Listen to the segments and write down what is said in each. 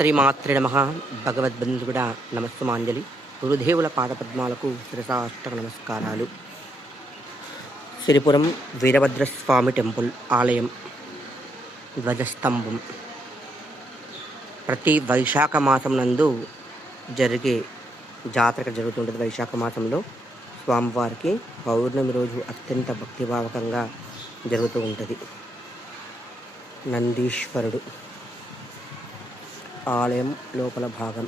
శ్రీమాత్రే నమః. భగవద్బంధువుడ నమస్సుమాంజలి. గురుదేవుల పాదపద్మాలకు శిరసాష్టక నమస్కారాలు. సిరిపురం వీరభద్రస్వామి టెంపుల్ ఆలయం ధ్వజస్తంభం ప్రతి వైశాఖ మాసం నందు జరిగే జాతర జరుగుతుంటుంది. వైశాఖ మాసంలో స్వామివారికి పౌర్ణమి రోజు అత్యంత భక్తిభావకంగా జరుగుతూ ఉంటుంది. నందీశ్వరుడు ఆలయం లోపల భాగం,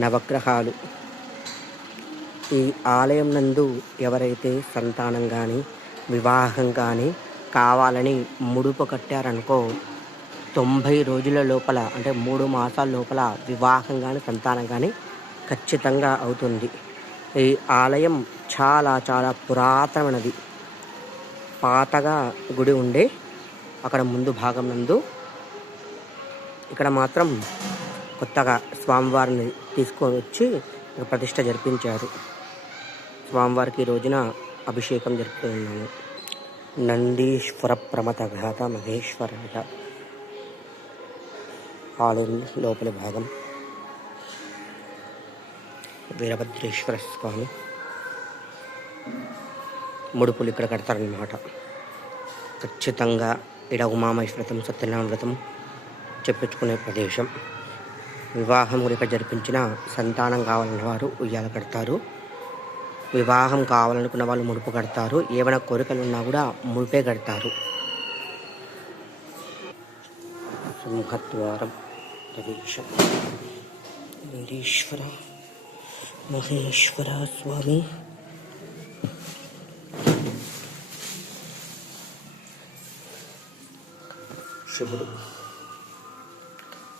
నవగ్రహాలు. ఈ ఆలయం నందు ఎవరైతే సంతానం కానీ వివాహం కానీ కావాలని ముడుపు కట్టారనుకో 90 రోజుల లోపల, అంటే 3 మాసాల లోపల వివాహం కానీ సంతానం కానీ ఖచ్చితంగా అవుతుంది. ఈ ఆలయం చాలా చాలా పురాతనమైనది. పాతగా గుడి ఉండే అక్కడ ముందు భాగం నందు ఇక్కడ మాత్రం కొత్తగా స్వామివారిని తీసుకొని వచ్చి ప్రతిష్ట జరిపించారు. స్వామివారికి ఈ రోజున అభిషేకం జరుపుతున్నాము. నందీశ్వర ప్రమథఘాత మహేశ్వరఘాత ఆలయం లోపలి భాగం. వీరభద్రేశ్వర స్వామి ముడుపులు ఇక్కడ కడతారన్నమాట. ఖచ్చితంగా ఇడ ఉమామహేశ్వర వ్రతం, సత్యనారాయణ వ్రతం చెప్పించుకునే ప్రదేశం. వివాహం కూడా ఇక్కడ జరిపించిన సంతానం కావాలన్న వారు ఉయ్యాల కడతారు. వివాహం కావాలనుకున్న వాళ్ళు ముడుపు కడతారు. ఏమైనా కోరికలు ఉన్నా కూడా ముడిపే కడతారు. సింహద్వారం ప్రవేశం. నందీశ్వర మహేశ్వర స్వామి శివుడు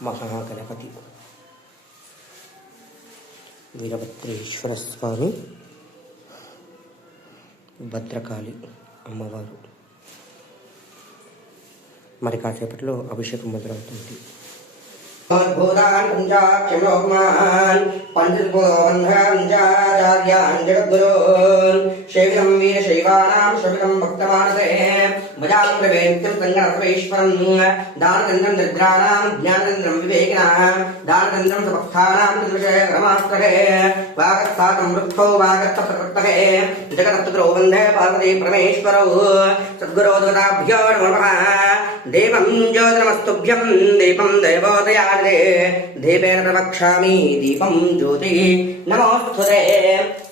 మహాగణపతి వీరభద్రేశ్వర స్వామి, భద్రకాళి అమ్మవారు. మరి కాసేపట్లో అభిషేకం మొదలవుతుంది. శైవం వీరశైవానాం శైవం భక్తమానసే భజాం ప్రవేంద్రం సంగణేశ్వరం దానచంద్రం దరిద్రాణాం జ్ఞానచంద్రం వివేకినాం దానచంద్రం సభక్తానాం రమాస్త్రే వాగస్థాతం వృక్షో వాగస్థ ప్రకృతః జగదత్తుగ్రో వందే పార్వతీ పరమేశ్వరౌ సద్గురో దేవతాభ్యో నమః. దేవం జ్యోతిర్నమస్తుభ్యం దీపం దేవోదయాదే దీపేన ప్రవక్ష్యామి దీపం జ్యోతి నమోస్తుతే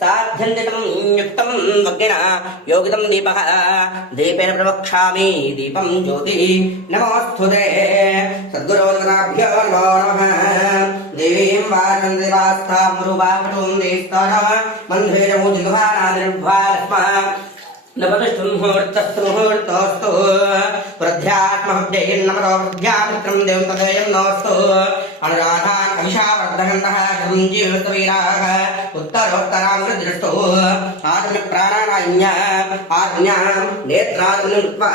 సాధ్యంతితం యుక్తం వగ్గిన యోగితం దీపః దీపేన ప్రవక్ష్యామి దీపం జ్యోతి నమోస్తుతే. సద్గురో దేవతాభ్యో నమో నమః. దేవీం వారందేవాస్థాం రూపాపటూం దేస్తర మంధేరమో జిఘ్వానాదిర్భ్వాస్మ నమస్తముహూర్తస్తముహూర్తోస్తు వృద్ధ్యాత్మహృదయన్నమతో వృద్ధ్యామిత్రం దేవతదేయం నోస్తు అనురాధాన్ అభిషావర్ధగంధః సంజీవితవీరాः ఉత్తరోత్తరామృదృష్టో ఆత్మ ప్రాణానాన్య ఆజ్ఞ నేత్రాదునుత్వా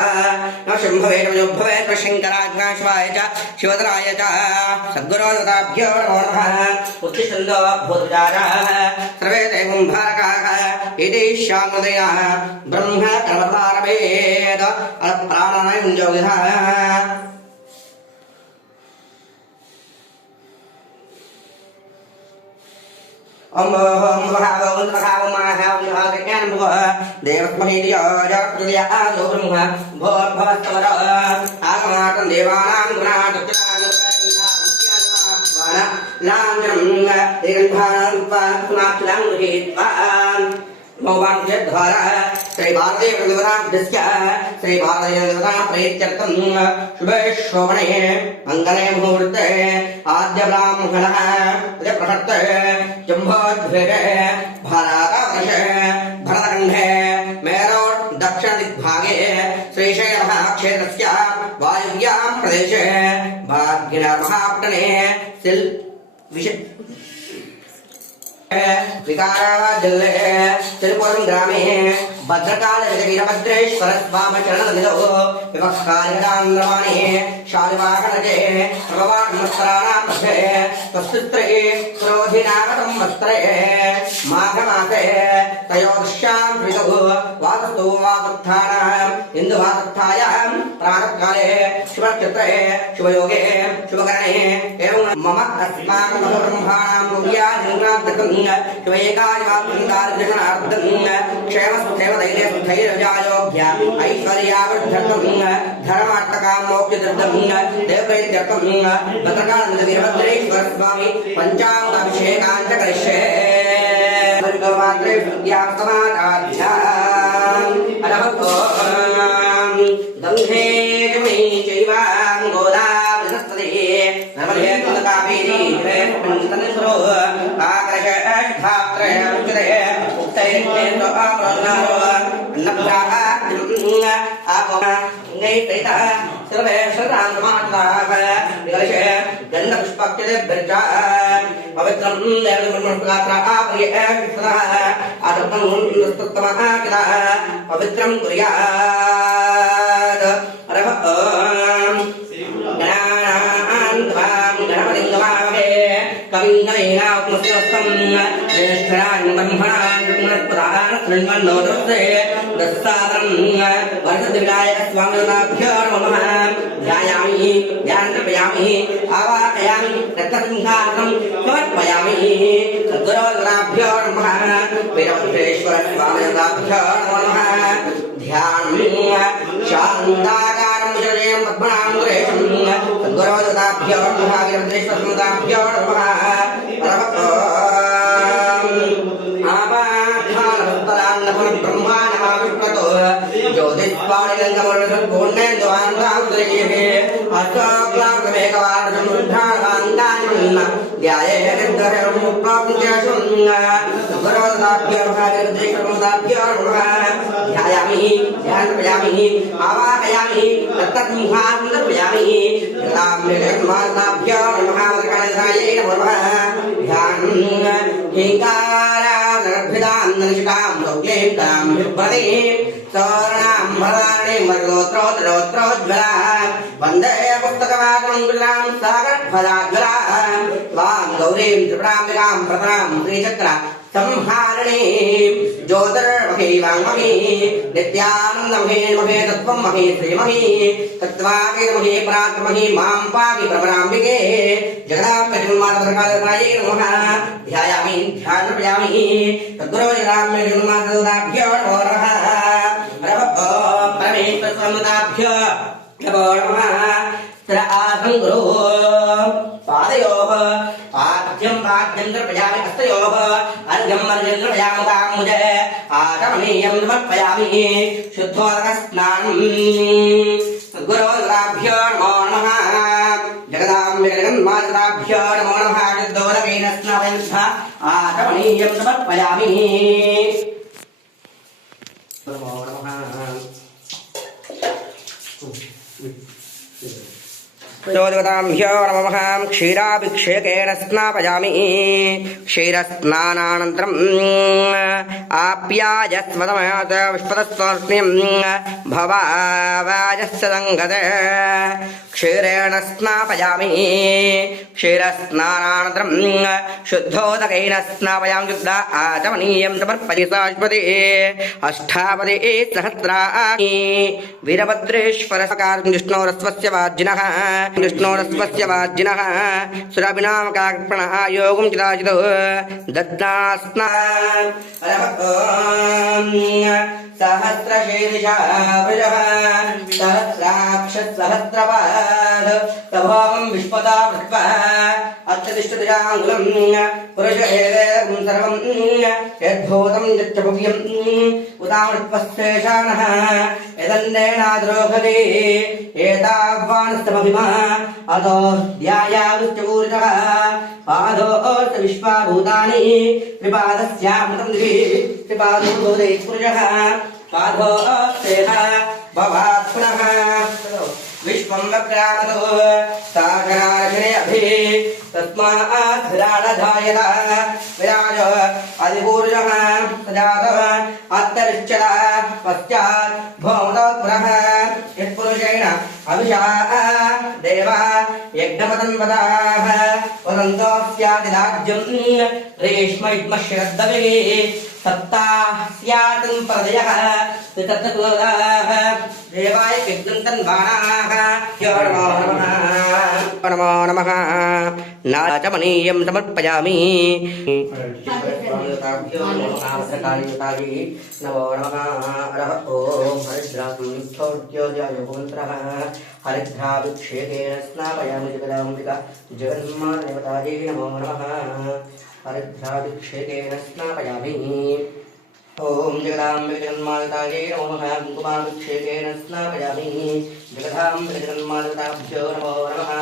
శంభవే నమోభవే శంకరాజ్ఞాశివాయ చ శివధరాయ చ. సద్గురోదాభ్యో నమో నమః. ఉత్తిష్టందో భూతారాः సర్వే దైవం భారకాः ఇతి శాంతదయాః బ్రహ్మ కర్మధారవేద ప్రాణాయామ యోగిః. ఓం ఓం మహావం మహావం మహావం మహాగణ్యాం భవ దేవస్మహేదియా బ్రహ్మ భోర్భవస్తవర ఆగమాతం దేవానాం గుణాత్మనాం లాంజనం ఏకన్భానం పునాత్లాం గృహీత్వా ద్వారా శ్రీ భారతీయ దేవతాభ్యస్య శ్రీ భారతీయ దేవతా ప్రీత్యర్థం శుభే శోభనే మంగళే ముహూర్తే ఆద్య బ్రాహ్మణః ప్రసక్తే జంబోద్వేగే భారతవర్ష భరతఖండే మేరోట్ దక్షిణ దిగ్భాగే శ్రీశైలः క్షేత్రస్య వాయువ్యాం ప్రదేశే భాగ్యనగర మహాపట్టణే సిల్ వికారాబాద్ జిల్లా తిరుపురం గ్రామే భద్రకాళి వీరభద్రేశ్వర స్వామి చరణనిధౌ వివక్షాలికదాంద్రవాణి శాలివాహనజే సర్వవాన్మస్త్రాణాం మధ్యే స్వస్తిత్రే క్రోధినాగతం వస్త్రే మాఘమాసే त्रयोदश्यां ऋतुः वासस्तु वासुत्थानां इन्दुवासुत्थायां प्रातःकाले शुभक्षत्रे शुभयोगे शुभकरणे एवं मम अस्माकं ब्रह्माणां भूयादिनार्थकं शुभैकादिमात्रं क्षेमस्थैर्यस्थैर्यजायोग्य ऐश्वर्यावृद्धर्थं धर्मार्थकामोक्षतीर्थं देवप्रीत्यर्थं भद्रकालवीरभद्रेश्वर स्वामी पञ्चामृताभिषेकान् च करिष्ये गंगे जमे चैवां गोदावरी सरस्वती नर्मदे कावेरी पंचतनसरो आकाशस्थात्रय उच्चते उक्तैर्वेदो आमृतनारो अन्नप्राः आपमा गैतैता सर्वे शरान्तमात्राः विगलशे गन्धपुष्पक्षते बिर्जा पवित्रं देवब्रह्मपुत्राः प्रियः आदर्पं स्तुतमः किला पवित्रं कुर्यात् अरह गणानान्त्वां गणपतिङ्गमावे कविङ्गमेनात्मस्तं ज्येष्ठरान् ब्रह्मणान् ब्रह्मणस्पदान् शृण्वन्नोदस्ते दस्सादं वर्षद्विनायकस्वामिनाभ्यो नमः ध्यायामि ध्यानर्पयामि आवाहयामि रत्नसिंहासनं समर्पयामि सद्गुरोगणाभ्यो नमः वीरभद्रेश्वरस्वामिनाभ्यो नमः ध्यानं शान्ताकारं विजयं पद्मनां सुरेशं सद्गुरोगणाभ्यो नमः वीरभद्रेश्वरस्वामिनाभ्यो नमः ब्रह्माण्डमाविष्णतो ज्योतिष्पाणिगङ्गमरुणपूर्णेन्दुवान्तान्तरिः अष्टाक्लामेकवार्षमुद्धावान्तानि ध्यायामि ध्यानर्पयामि आवाहयामि तत्तद्मुखान्तर्पयामि माताभ्यो नमः ध्यानं हिङ्कारादर्भिदान्ननिष्कां लौक्लीं तां विभ्रतीं सौर्णां भराणीं मर्गोत्रोत्तरोत्तरोज्ज्वलां वन्दे पुस्तकवागं गुजरां सागरफलाज्वलां त्वां गौरीं त्रिपुराम्बिकां प्रतरां श्रीचक्रा संहारिणीं ज्योतिर्मही वाङ्मही नित्यानन्दमही महे तत्त्वं मही श्रीमही तत्त्वातीतमही परात्मही मां पाहि प्रपराम्बिके जगदाम्बे जगन्मातृकालकायै नमः ध्यायामि ध्यानर्पयामि तद्गुरोजराम्ये जगन्मातृदाभ्यो नमो नमः परमेश्वरस्वामिनाभ्यो नमो नमः आसं गुरो पादयोः पाद्यं पाद्यं दर्पयामि हस्तयोः अर्घ्यं अर्घ्यं दर्पयामि तामुजे आचमनीयं समर्पयामि शुद्धोदकस्नानं सद्गुरोदकाभ्यो नमो नमः जगदाम्बे जगन्मातृदाभ्यो नमो नमः शुद्धोदकेन स्नापयन्तः आचमनीयं समर्पयामि नमो नमः चोदवताभ्यो नमः क्षीराभिषेकेन स्नापयामि क्षीरस्नानानन्तरम् आप्यायस्वतमयात विश्वतस्वर्ण्यं भवावाजस्य सङ्गते क्षीरेण स्नापयामि क्षीरस्नानानन्तरं शुद्धोदकेन स्नापयामि शुद्ध आचमनीयं समर्पयि साश्वते अष्टावदे सहस्राणि वीरभद्रेश्वरसकारं विष्णोरस्वस्य वाजिनः विष्णोरस्वस्य वाजिनः सुरभिनामकार्पणः योगं चिदाचितो दद्दास्ना सहस्रशीर्षः वृषः सहस्राक्षसहस्रपाद प्रभावं विश्वदा वृत्वा अत्यतिष्ठतिजाङ्गुलं पुरुष एवेदं सर्वं यद्भूतं यच्च भव्यम् उदामृत्वस्तेषाणः यदन्नेनाद्रोभते एतावानस्तमभिमा अतो ध्यायामुच्चपूर्णः पादोऽर्थ विश्वाभूतानि त्रिपादस्यामृतं दिवि त्रिपादो भूते पुरुषः पादोऽर्थेह भवात् पुनः विश्वं वक्रामतो सागरार्जने अभि तस्मात् विराडधायत विराज अधिपूर्णः सजातः अन्तरिक्षतः पश्चात् भौमतः पुनः यत्पुरुषेण यज्ञेन अभिषा देवा यज्ञपतन्वदाः वदन्तोऽस्यादिराज्यं रेष्मयुग्मश्रद्धवे सत्ता स्यात् प्रदयः तत्तत्त्वदाः देवाय यज्ञन्तन्वाणाः यो नमो नमः नाचमनीयं समर्पयामि नमो नमः हरः ॐ हरिद्रामन्त्रः हरिद्राभिषेकेन स्नापयामि जगदाम्बिका जगन्मादेवतायै नमो नमः हरिद्राभिषेकेन स्नापयामि ओम जगदाम्बिके जगन्मातायै नमो नमः कुङ्कुमाभिषेकेन स्नापयामि जगदाम्बिके जगन्माताभ्यो नमो नमः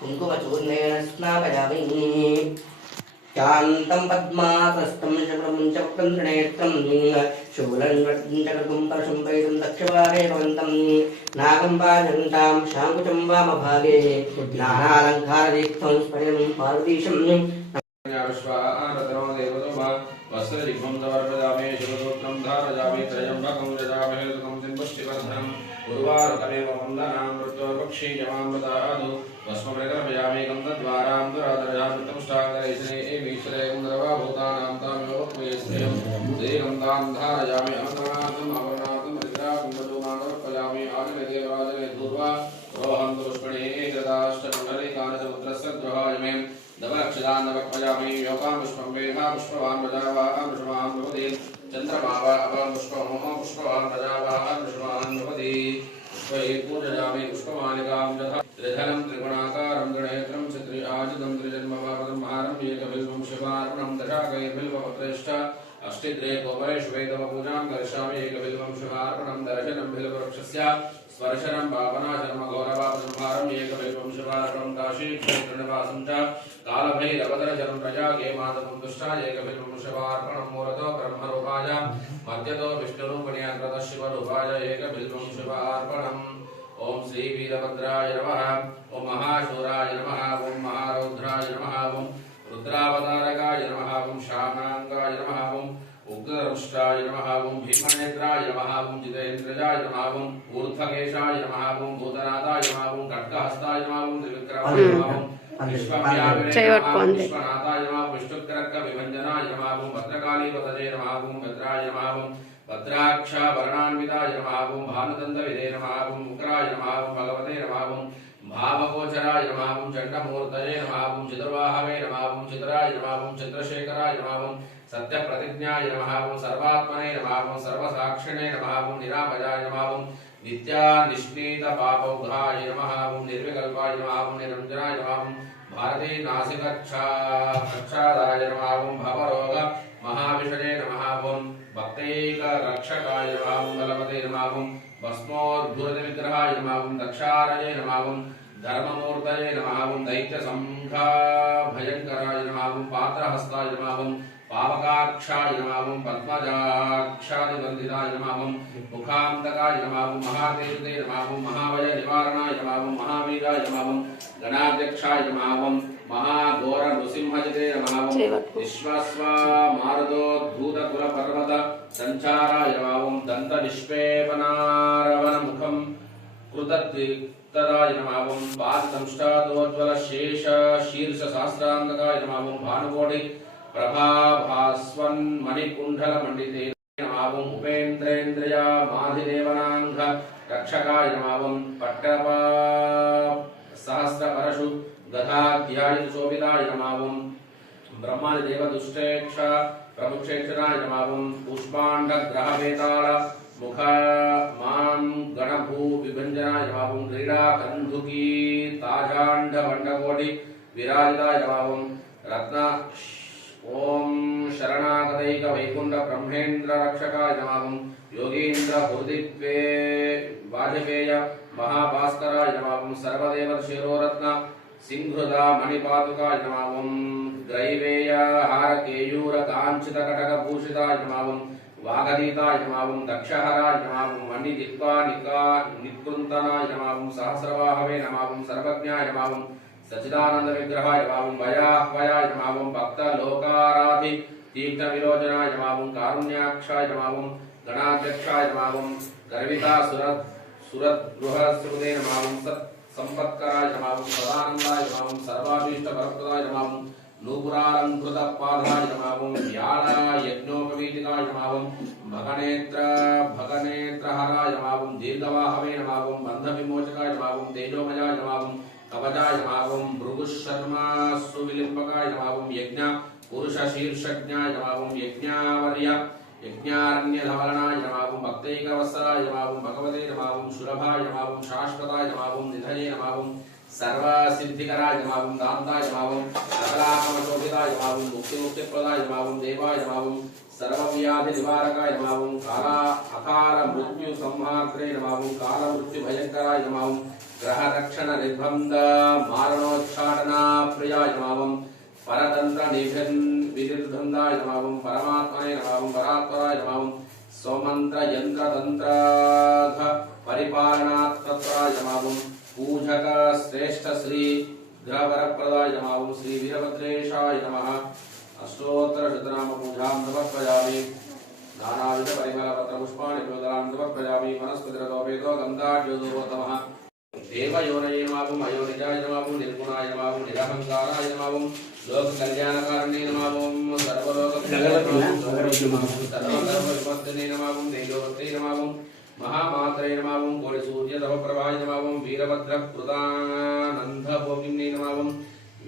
कुङ्कुमचूर्णेन स्नापयामि शान्तं पद्मासनं चक्रं चक्रं त्रिनेत्रं शूलं चक्रं परशुं परितं दक्षवारे भवन्तं नागं वाजन्तां शाङ्कुचं वामभागे नानालङ्कारदीप्तं स्फटिकं पार्वतीशं वस्त्रजिह्वं समर्पयामि शिवसूत्रं धारयामि त्रयम्बकं यजामहे सुखं सिंपुष्टिवर्धनम् उर्वारुकमेव वन्दनां मृत्योर्पक्षीयमामृतादु भस्ममृगर्भयामि गन्धद्वारां दुरादरयामि तंष्टाकरैशनेमीश्वरेकं सर्वभूतानां तामेवोक्मयेश्वरं देहं तां धारयामि अमृतमार्गम् आवरणार्थं हरिद्राकुम्भजोमानवर्पयामि आजनेदेवराजने धूर्वा रोहं पुष्पणे कृताष्टमण्डलिकानि समुद्रस्य द्रोहाय मे दवक्षदान् नवक्मयामि योपां पुष्पं वेधा पुष्पवान् प्रजावान् वृषभान् भवति चन्द्रमावा अपां पुष्पमोह पुष्पवान् प्रजावान् वृषभान् भवति पुष्पैः पूजयामि पुष्पमालिकां यथा त्रिधनं त्रिगुणाकारं गणेत्रं चित्रिआजितं त्रिजन्मवापदं हारं एकबिल्वं शिवार्पणं दशाकैर्बिल्वपत्रैश्च अष्टिद्रे गोपरेषु वैदवपूजां करिष्यामि एकबिल्वं शिवार्पणं दर्शनं बिल्ववृक्षस्य स्पर्शनं पावनाचर्म घोरवापसंहारं एकबिल्वं शिवार्पणं काशीक्षेत्रनिवासं च कालभैरवदरजनं प्रजागे माधवं दुष्टा एकबिल्वं शिवार्पणं मूलतो ब्रह्मरूपाय मध्यतो विष्णुरूपणीयकृतः शिवरूपाय एकबिल्वं शिवार्पणम् ओम श्री वीरभद्राय नमः ओम महाशूराय नमः ओम महारौद्राय नमः ओम रुद्रावतारकाय नमः ओम शानांगाय नमः ओम उग्रदंष्टाय नमः ओम भीमनेत्राय नमः ओम जितेन्द्रजाय नमः ओम ऊर्ध्वकेशाय नमः ओम भूतनाथाय नमः ओम खड्गहस्ताय नमः ओम त्रिविक्रमाय नमः ओम विश्वव्यापिने नमः विश्वनाथाय नमः विष्णुकरक विभञ्जनाय नमः ओम भद्रकालीपतये नमः ओम भद्राय नमः ओम भद्राक्षाभरणान्विताय नमः ओम भानुदन्तविदे नमः ओम मुकराय नमः ओम भगवते नमः ओम भावगोचराय नमः ओम चण्डमूर्तये नमः ओम चित्रवाहवे नमः ओम चित्राय नमः ओम चन्द्रशेखराय नमः ओम सत्यप्रतिज्ञाय नमः ओम सर्वात्मने नमः ओम सर्वसाक्षिणे नमः ओम निरामयाय नमः ओम नित्यानिष्पीतपापौघाय नमः ओम निर्विकल्पाय नमः ओम निरञ्जनाय नमः ओम भारती नासिकक्षादाय नमः ओम भवरोग महाविषणे नमः ओम भक्तैकरक्षकाय नमः ओम बलवते नमः ओम भस्मोद्भूतविग्रहाय नमः ओम दक्षारये नमः ओम धर्ममूर्तये नमः ओम दैत्यसंघाभयङ्कराय नमः ओम पात्रहस्ताय नमः ओम पावकाक्षाय नमः ओम पद्मजाक्षादिबन्धिताय नमः ओम मुखान्तकाय नमः ओम महातेजते नमः ओम महाभयनिवारणाय नमः ओम महावीराय नमः ओम गणाध्यक्षाय नमः ओम महाघोरनृसिंहजिते नमः ओम विश्वस्वमारुतोद्भूतकुलपर्वत सञ्चाराय नमः ओम दन्तनिष्पेपनारवनमुखं कृतद्विक्तदाय नमः ओम पाददंष्टादोज्ज्वलशेषशीर्षसहस्रान्तकाय नमः ओम भानुकोटि प्रभाभास्वन्मणिकुण्डलमण्डिते नमः ओम उपेन्द्रेन्द्रया माधिदेवनाङ्घ रक्षकाय नमः ओम पट्टपा सहस्रपरशु गधाध्यायशोभिताय नमः ओम ब्रह्मादिदेवदुष्टेक्ष प्रमुक्षेक्षणाय नमः ओम पुष्पाण्डग्रहवेताल मुख मां गणभूविभञ्जनाय नमः ओम क्रीडाकन्धुकी ताजाण्डवण्डकोटि विराजिताय नमः ओम रत्न ओम शरणागतैक वैकुंठ ब्रह्मेन्द्र रक्षकाय नमः ओम योगीन्द्र हृदिप्वे वाजपेय महाभास्कराय नमः ओम सर्वदेव शिरोरत्न सिंहृदा मणिपादुकाय नमः ओम ग्रैवेय हार केयूर कांचित कटक भूषिताय नमः ओम वागदीताय नमः ओम दक्षहराय नमः ओम मणिदिक्वा निकृन्तनाय नमः ओम सहस्रवाहवे नमः ओम सर्वज्ञाय नमः ओम सच्चिदानंद विग्रहाय नमः ओम भयाह्वयाय नमः ओम भक्त लोकाराधि तीर्थ विलोचनाय नमः ओम कारुण्याक्षाय नमः ओम गणाध्यक्षाय नमः ओम गर्वितासुर सुरद्रुहस्रुते नमावं संपत्कराय नमावं सदानन्दाय नमावं सर्वाभीष्टवरप्रदाय नमावं नूपुरालङ्कृतपादाय नमावं व्याला यज्ञोपवीतिकाय नमावं भगनेत्रहराय नमावं दीर्घवाहवे नमावं बन्धविमोचकाय नमावं तेजोमयाय नमावं कवचाय नमावं भृगुशर्मा सुविलिम्बकाय नमावं यज्ञ पुरुषशीर्षज्ञाय नमावं यज्ञावर्य यज्ञारण्यधवलनाय नमावं भक्तैकवत्सलाय नमावं भगवते नमावं सुलभाय नमावं शाश्वताय नमावं निधये नमावं सर्वसिद्धिकराय नमावं दान्ताय नमावं सकलाकमशोभिताय नमावं मुक्तिप्रदाय नमावं देवाय नमावं सर्वव्याधिनिवारकाय नमावं अकाल मृत्यु संहार्त्रे नमावं कालमृत्युभयङ्कराय नमावं ग्रहरक्षणनिर्बन्ध मारणोच्चाटना प्रियाय नमावं परतंत्र विनिर्बन्धाय नमावं परमात्मने नमावं परात्पराय नमावं स्वमन्त्र यंत्र तंत्र परिपालनात्मत्राय नमावं पूजक श्रेष्ठ श्री ग्रहवरप्रदाय नमावं श्री वीरभद्रेशाय नमः अष्टोत्तर शतनाम पूजां समर्पयामि नानाविध परिमल पत्र पुष्पाणि प्रोदरान् समर्पयामि वनस्पतिरतोपेतो गन्धाढ्योदोतमः देवयोनये नमावं अयोनिजाय नमावं निर्गुणाय नमावं निरहंकाराय नमावं लोक कल्याणकारणे नमावं सर्वधर्मविवर्धिने नमावं तेजोवत्रे नमावं महामात्रे नमावं कोटिसूर्यतपप्रभाय नमावं वीरभद्रकृतानन्दभोगिन्ये नमावं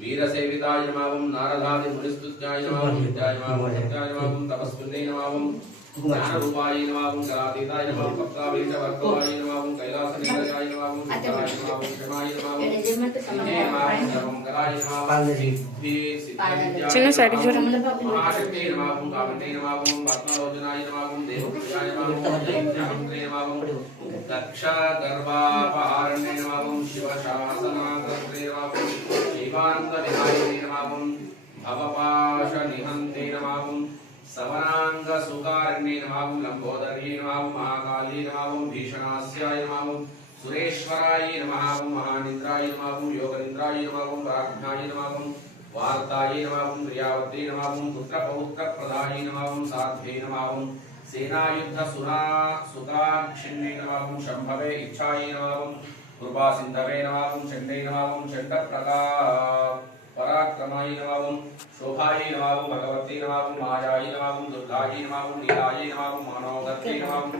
वीरसेविताय नमावं नारदादिमुनिस्तुत्याय नमावं विद्याय नमावं सत्याय नमावं तपस्विन्ये नमावं ज्ञानरूपाय नमावं कलातीताय नमावं भक्ताभीष्टवर्गाय नमावं कैलासनिलयाय नमावं सिद्धाय नमावं क्षमाय नमावं नमावं सर्वमङ्गलाय नमावं చిన్న సైడ్ చూడండి महाशक्ते नमावं कामिने नमावं पद्मलोचनाय नमावं देवप्रियाय नमावं जयन्त्रे नमावं दक्षगर्भापहारणे नमावं शिवशासनाग्रे नमावं शिवानन्दविहारिणे नमावं भवपाशनिहन्ते नमावं सवनांगसुकारिणे नमावं लंबोदर्ये नमावं महाकाली नमावं भीषणास्याय नमावं सुरेश्वराय नमावं महानिद्राय नमावं योगनिद्राय नमावं प्राज्ञाय नमावं वार्ताय नमावं प्रियावते नमावं पुत्रपौत्रप्रदाय नमावं साध्वे नमावं सेनायुद्धसुरा सुकाक्षिण्ये नमावं शम्भवे इच्छाय नमावं कृपासिन्धवे नमावं चण्डे नमावं चण्डप्रका पराक्रमाय नमावं शोभाय नमावं भगवते नमावं मायाय नमावं दुर्गाय नमावं लीलाय नमावं मानवगते नमावं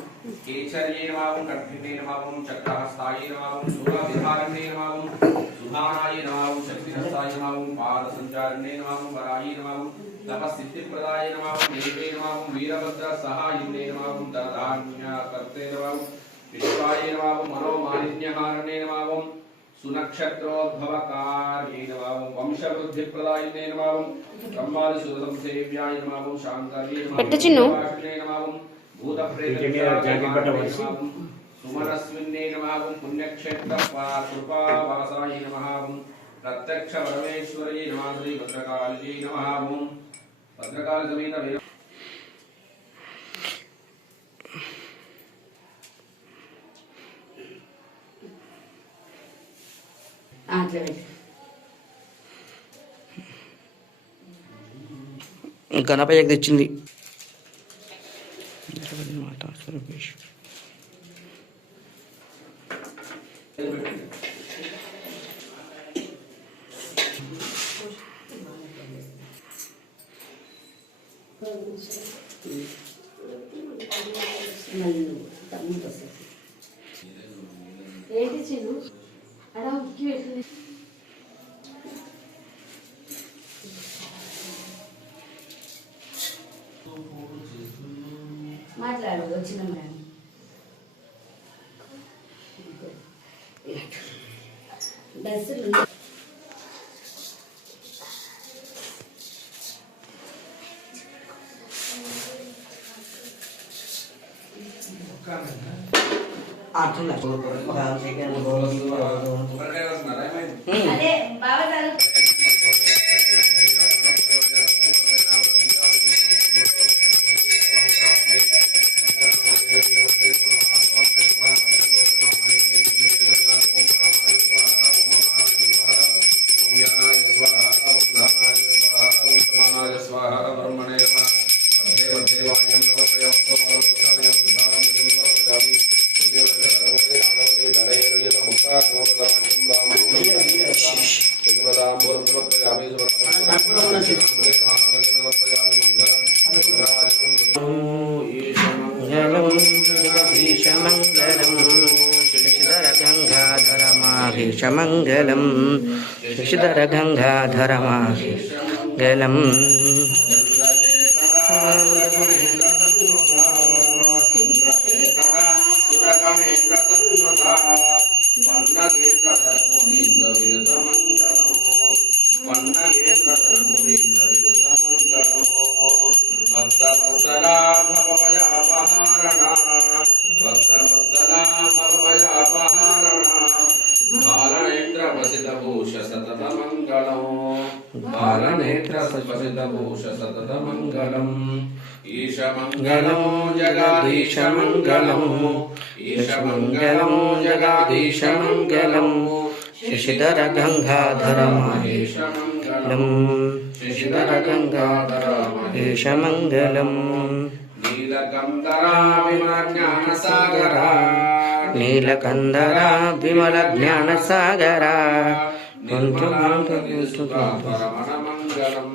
केचर्ये नमावं कण्ठिने नमावं चक्रहस्ताय नमावं शूलविहारणे नमावं सुभानाय नमावं शक्तिहस्ताय नमावं पादसञ्चारिणे नमावं वराय नमावं तपस्सिद्धिप्रदाय नमावं देवे नमावं वीरभद्रसहायिने नमावं धनधान्यकर्ते नमावं विश्वाय नमावं मनोमालिन्यहारणे नमावं सुनक्षत्रोद्भवकार्ये नमावं वंशवृद्धिप्रदायिने नमावं ब्रह्मादिसुरसंसेव्याय नमावं शाङ्कर्ये नमावं भूतप्रेतविचाराय नमावं सुमनस्विन्ये नमावं पुण्यक्षेत्रकृपावासाय नमावं प्रत्यक्षपरमेश्वर्ये नमः श्री भद्रकाल्यै नमावं भद्रकालसमेत గణపయ్యకి తెచ్చింది ఏంటి చిరు అలా ఉక్కి పెట్టింది మాట్లాడు వచ్చిన మేడం డ్రెస్సులు అదే బాగా శశిధరగంగాధరమాహేశమంగళం శశిధరగంగాధరమాహేశమంగళం భక్తవత్సలా భవభయాపహారణ భక్తవత్సలా భవభయాపహారణ బాలనేత్రవసితభూష సతతమంగళం బాలనేత్రవసితభూష సతతమంగళం ఈశమంగళం జగాదీశమంగళం ఈశమంగళం జగాదీశమంగళం శశిధరగంగాధరమాహేశమంగళం శశిధరగంగాధరమాహేశమంగళం నీలకందరా విమలజ్ఞానసాగరా నీలకందరా విమల జ్ఞానసాగరా పరమణమంగళం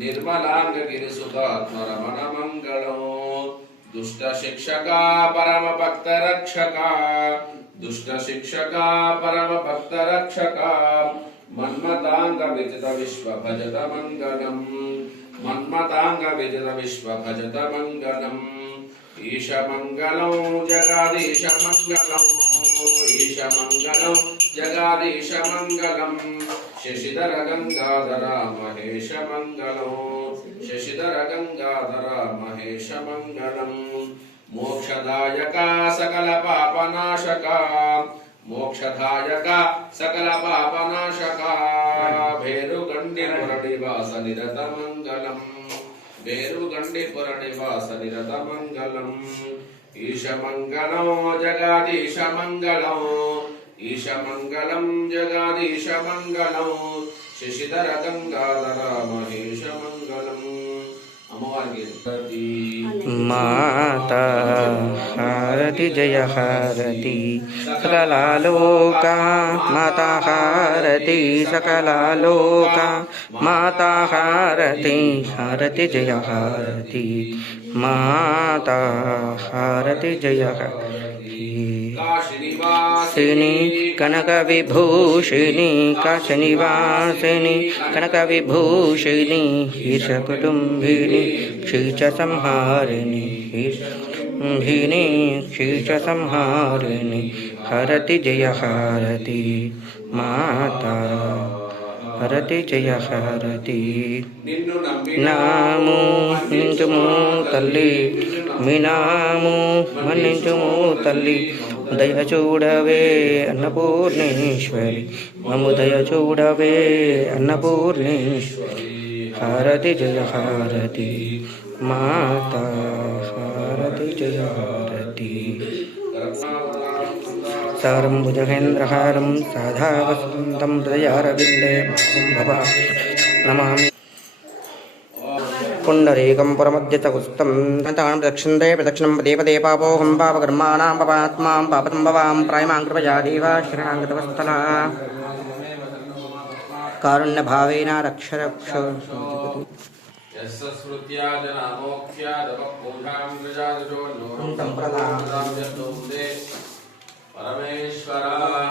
నిర్మలాంగగిరిసుతాత్మరమణమంగళం దుష్ట శిక్షక పరమ భక్త రక్షక దుష్ట శిక్షక పరమ భక్త రక్షక మన్మతాంగ విజిత విశ్వ భజత మంగళం మన్మతాంగ విజిత విశ్వ భజత మంగళం ఈశమంగళం జగాదీశమంగళం ఈశమంగళం జగాదీశమంగళం శశిధర గంగాధర మహేశమంగళం శశిధర గంగాధర మహేశమంగళం మోక్షదాయక సకల పాపనాశక మోక్షదాయక సకల పాపనాశక భేరుగండిపుర నివాస నిరత మంగళం భేరుగండిపుర నివాస నిరత మంగళం ఈశమంగళం జగాదీశమంగళం ఈశమంగళం జగాదీశమంగళం శశిధర గంగాధర మహేశమంగళం అమ్మవారికి మాతా హారతి జయ హారతి సకలాలోకా మాతా హారతి సకలాలోకా మాతా హారతి హారతి జయ హారతి మాతా హారతి జయ హారతి కాశినివాసిని కనక విభూషిణి కాశినివాసిని కనక విభూషిణి ఈశ కుటుంబిని క్షీచ సంహారిణి భిని క్షీచ సంహారిణి హరతి జయ హారతి మాతా హరతి జయ హారతి నాము మన్నించుము తల్లి మీ నాము మన్నించుము తల్లి దయ చూడవే అన్నపూర్ణేశ్వరి మము దయ చూడవే అన్నపూర్ణేశ్వరి హారతి జయ హారతి మాతా హారతి జయ హారతి సారం భుజగేంద్రహారం సాధావసంతం హృదయారవిందే నమామి పుండరీకం పురమధ్యతగుస్తం దక్షిణే ప్రదక్షిణం పదే పదే పాపోహం పాపకర్మాణాం పాపాత్మాం పాపతం భవాం ప్రాయమాం కృపయా దేవా శరణాగతవత్సలా కారుణ్యభావేన రక్ష రక్ష యస్స్మృత్యా జనామోక్ష్యా దవఃపూజాం ప్రజాదశో నోరం ప్రదానదామ్యస్తోముదే పరమేశ్వర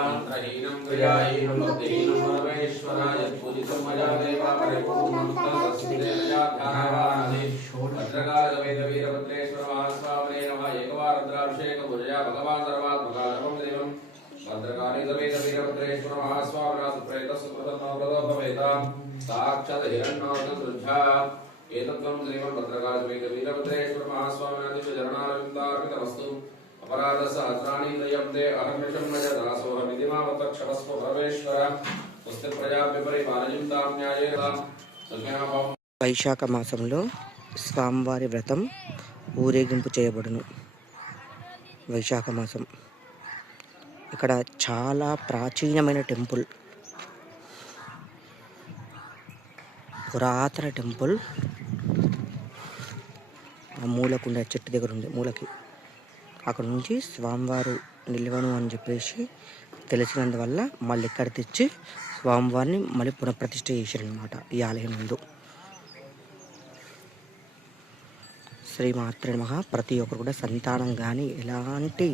మంత్రహీనం క్రియాహీనం భక్తిహీనం పరమేశ్వర యత్పూజితం మయా దేవా పరిపూర్ణం తస్మిదేవాధ్యానవానది భద్రకాళగవేద వీరభద్రేశ్వర మహాస్వామినే నమః ఏకవారద్రాభిషేక పూజయా భగవాన్ సర్వాత్మకారకం దేవం భద్రకాళి గవేద వీరభద్రేశ్వర మహాస్వామినా సుప్రేతస్సు ప్రథమవ్రతోపవేతాం సాక్షాత్ హిరణ్యోదృఢా ఏతత్వం శ్రీమన్ భద్రకాళగవేద వీరభద్రేశ్వర మహాస్వామినా దివ్యచరణారవిందార్పితమస్తు अपराध सहस्राणि दयन्ते अहर्निशं न दासोऽहमिति मामतक्षमस्व परमेश्वर स्वस्ति प्रजाभ्यः परिपालयन्तां न्यायेन सुखिनः వైశాఖ మాసంలో స్వామివారి వ్రతం ఊరేగింపు చేయబడును. వైశాఖ మాసం ఇక్కడ చాలా ప్రాచీనమైన టెంపుల్, పురాతన టెంపుల్. ఆ మూలకుండే చెట్టు దగ్గర ఉండే మూలకి అక్కడ నుంచి స్వామివారు నిలవను అని చెప్పేసి తెలిసినందువల్ల మళ్ళీ ఇక్కడ తెచ్చి స్వామివారిని మళ్ళీ పునఃప్రతిష్ఠ చేశారనమాట ఈ ఆలయం ముందు. శ్రీమాత్రే నమః. ప్రతి ఒక్కరు కూడా సంతానం కానీ ఎలాంటి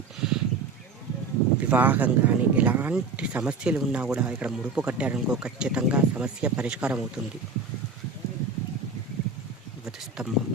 వివాహం కానీ ఎలాంటి సమస్యలు ఉన్నా కూడా ఇక్కడ ముడుపు కట్టారనుకో ఖచ్చితంగా సమస్య పరిష్కారం అవుతుంది. ధ్వజస్తంభం